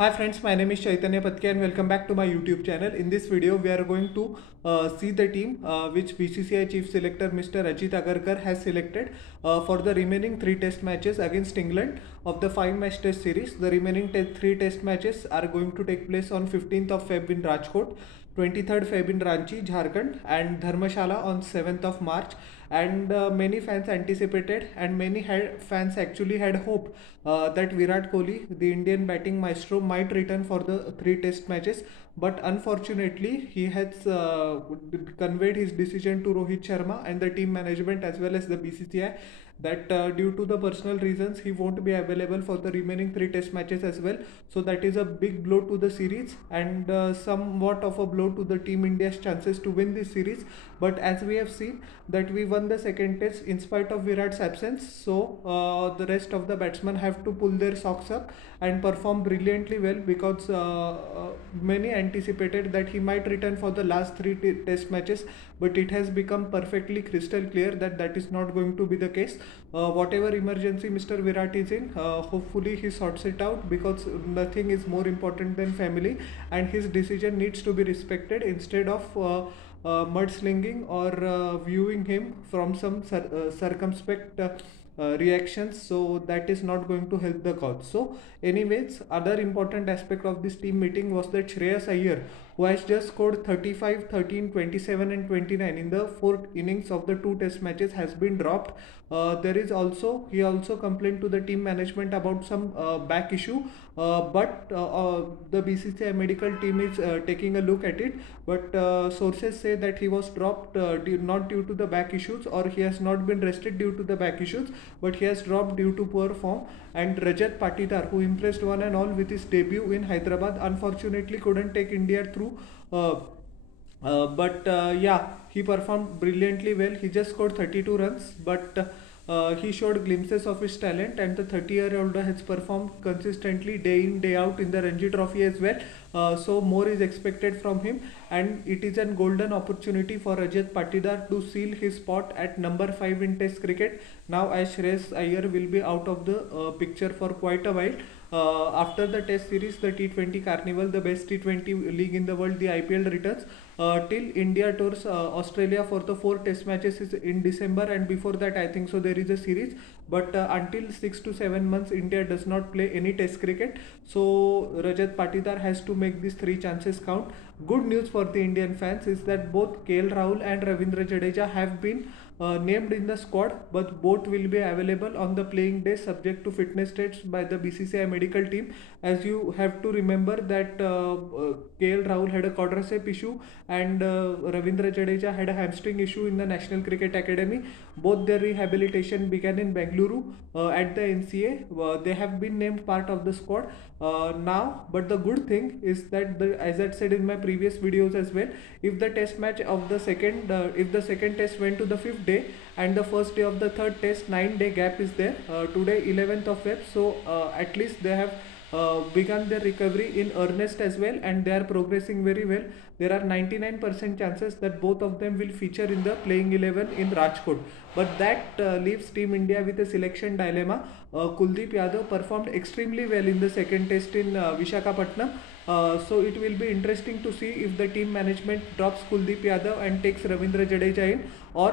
Hi friends, my name is Chaitanya Patke and welcome back to my YouTube channel. In this video, we are going to see the team which BCCI Chief Selector Mr. Ajit Agarkar has selected for the remaining 3 test matches against England of the 5-match test series. The remaining 3 test matches are going to take place on 15th of Feb in Rajkot, 23rd Feb in Ranchi, Jharkhand, and Dharmashala on 7th of March. And many fans anticipated and many fans actually had hope that Virat Kohli, the Indian batting maestro, might return for the 3 test matches, but unfortunately he has conveyed his decision to Rohit Sharma and the team management as well as the BCCI that due to the personal reasons he won't be available for the remaining 3 test matches as well. So that is a big blow to the series and somewhat of a blow to the team India's chances to win this series. But as we have seen that we won the second test in spite of Virat's absence, so the rest of the batsmen have to pull their socks up and perform brilliantly well, because many anticipated that he might return for the last 3 test matches, but it has become perfectly crystal clear that that is not going to be the case. Whatever emergency Mr. Virat is in, hopefully he sorts it out, because nothing is more important than family and his decision needs to be respected instead of mudslinging or viewing him from some circumspect reactions. So that is not going to help the cause. So anyways, other important aspect of this team meeting was that Shreyas Iyer, who has just scored 35, 13, 27 and 29 in the 4 innings of the 2 test matches, has been dropped. He also complained to the team management about some back issue, but the BCCI medical team is taking a look at it. But sources say that he was dropped not due to the back issues, or he has not been rested due to the back issues, but he has dropped due to poor form. And Rajat Patidar, who impressed one and all with his debut in Hyderabad, unfortunately couldn't take India through. But yeah, he performed brilliantly well. He just scored 32 runs, but he showed glimpses of his talent, and the 30-year-old has performed consistently day in day out in the Ranji Trophy as well. So more is expected from him, and it is a golden opportunity for Rajat Patidar to seal his spot at number 5 in Test cricket. Now, as Shreyas Iyer will be out of the picture for quite a while. After the Test series, the T20 Carnival, the best T20 league in the world, the IPL returns. Till India tours Australia for the 4 test matches is in December, and before that I think so there is a series, but until 6 to 7 months India does not play any test cricket. So Rajat Patidar has to make these 3 chances count. Good news for the Indian fans is that both KL Rahul and Ravindra Jadeja have been named in the squad, but both will be available on the playing day subject to fitness tests by the BCCI medical team. As you have to remember that KL Rahul had a quadricep issue and Ravindra Jadeja had a hamstring issue in the National Cricket Academy. Both their rehabilitation began in Bengaluru at the NCA. They have been named part of the squad now. But the good thing is that, as I said in my previous videos as well, if the test match of the if the second test went to the 5th day and the first day of the 3rd test, 9-day gap is there. Today 11th of Feb, so at least they have begun their recovery in earnest as well, and they are progressing very well. There are 99% chances that both of them will feature in the playing 11 in Rajkot. But that leaves Team India with a selection dilemma. Kuldeep Yadav performed extremely well in the second test in Visakhapatnam. So it will be interesting to see if the team management drops Kuldeep Yadav and takes Ravindra Jadeja in, or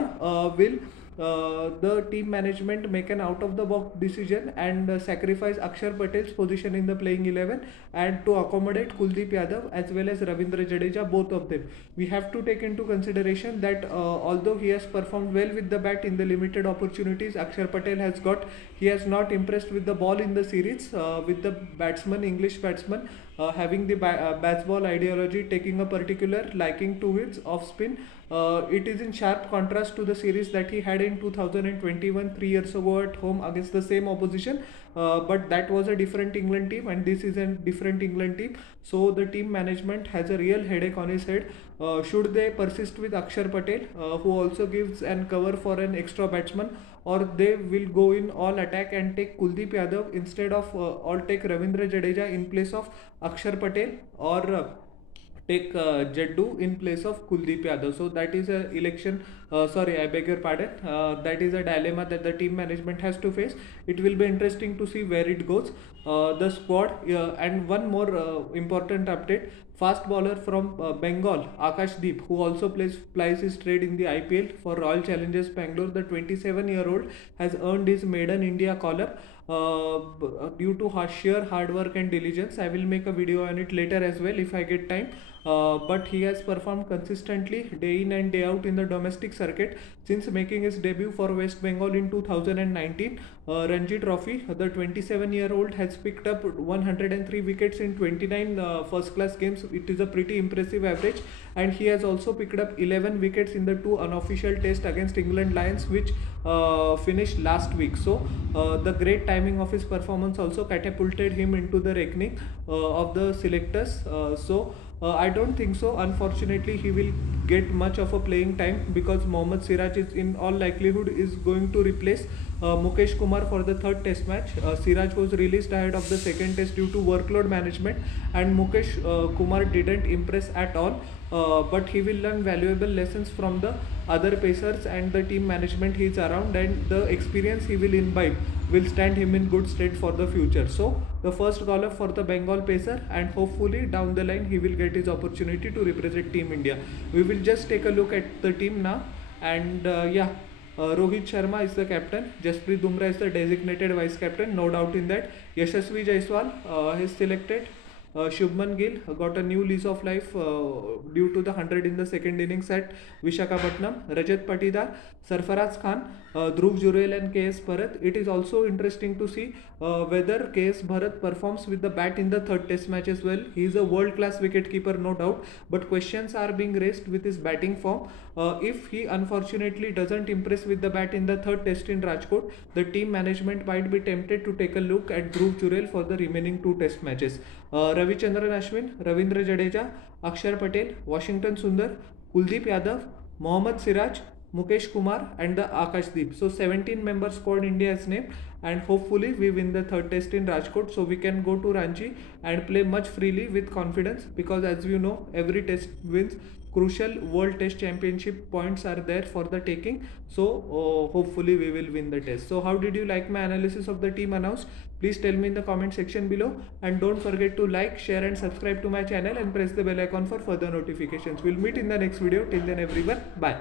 will the team management make an out of the box decision and sacrifice Akshar Patel's position in the playing 11 and to accommodate Kuldeep Yadav as well as Ravindra Jadeja, both of them. We have to take into consideration that although he has performed well with the bat in the limited opportunities Akshar Patel has got, he has not impressed with the ball in the series, with the English batsman having the ball ideology, taking a particular liking to its off spin. It is in sharp contrast to the series that he had in 2021, 3 years ago at home against the same opposition. But that was a different England team and this is a different England team. So the team management has a real headache on his head. Should they persist with Akshar Patel, who also gives an cover for an extra batsman, or they will go in all attack and take Kuldeep Yadav instead of, or take Ravindra Jadeja in place of Akshar Patel, or take Jaddu in place of Kuldeep Yadav. So that is a election. Sorry, I beg your pardon. That is a dilemma that the team management has to face. It will be interesting to see where it goes. The squad and one more important update. Fast bowler from Bengal, Akash Deep, who also plies his trade in the IPL for Royal Challengers Bangalore. The 27-year-old has earned his maiden India call-up due to sheer hard work and diligence. I will make a video on it later as well if I get time. But he has performed consistently day in and day out in the domestic circuit since making his debut for West Bengal in 2019 Ranji Trophy. The 27-year-old has picked up 103 wickets in 29 first-class games. It is a pretty impressive average, and he has also picked up 11 wickets in the two unofficial tests against England Lions, which finished last week. So the great timing of his performance also catapulted him into the reckoning of the selectors. I don't think so. Unfortunately, he will get much of a playing time because Mohammad Siraj is in all likelihood is going to replace Mukesh Kumar for the third test match. Siraj was released ahead of the second test due to workload management, and Mukesh Kumar didn't impress at all. But he will learn valuable lessons from the other pacers and the team management he is around, and the experience he will imbibe will stand him in good stead for the future. So the first call-up for the Bengal pacer, and hopefully down the line he will get his opportunity to represent Team India. We will just take a look at the team now, and Rohit Sharma is the captain. Jasprit Bumrah is the designated vice captain, no doubt in that. Yashasvi Jaiswal is selected. Shubman Gill got a new lease of life due to the 100 in the second innings at Vishakhapatnam. Rajat Patidar, Sarfaraz Khan, Dhruv Jurel and KS Bharat. It is also interesting to see whether KS Bharat performs with the bat in the third test match as well. He is a world-class wicketkeeper, no doubt, but questions are being raised with his batting form. If he unfortunately doesn't impress with the bat in the third test in Rajkot, the team management might be tempted to take a look at Dhruv Jurel for the remaining two test matches. Ravichandran Ashwin, Ravindra Jadeja, Akshar Patel, Washington Sundar, Kuldeep Yadav, Mohammad Siraj, Mukesh Kumar and the Akash Deep. So 17 member squad India is named, and hopefully we win the third test in Rajkot so we can go to Ranchi and play much freely with confidence, because as you know, every test wins. Crucial World Test Championship points are there for the taking. So hopefully we will win the test. So how did you like my analysis of the team announced? Please tell me in the comment section below, and don't forget to like, share and subscribe to my channel and press the bell icon for further notifications. We'll meet in the next video. Till then everyone, bye.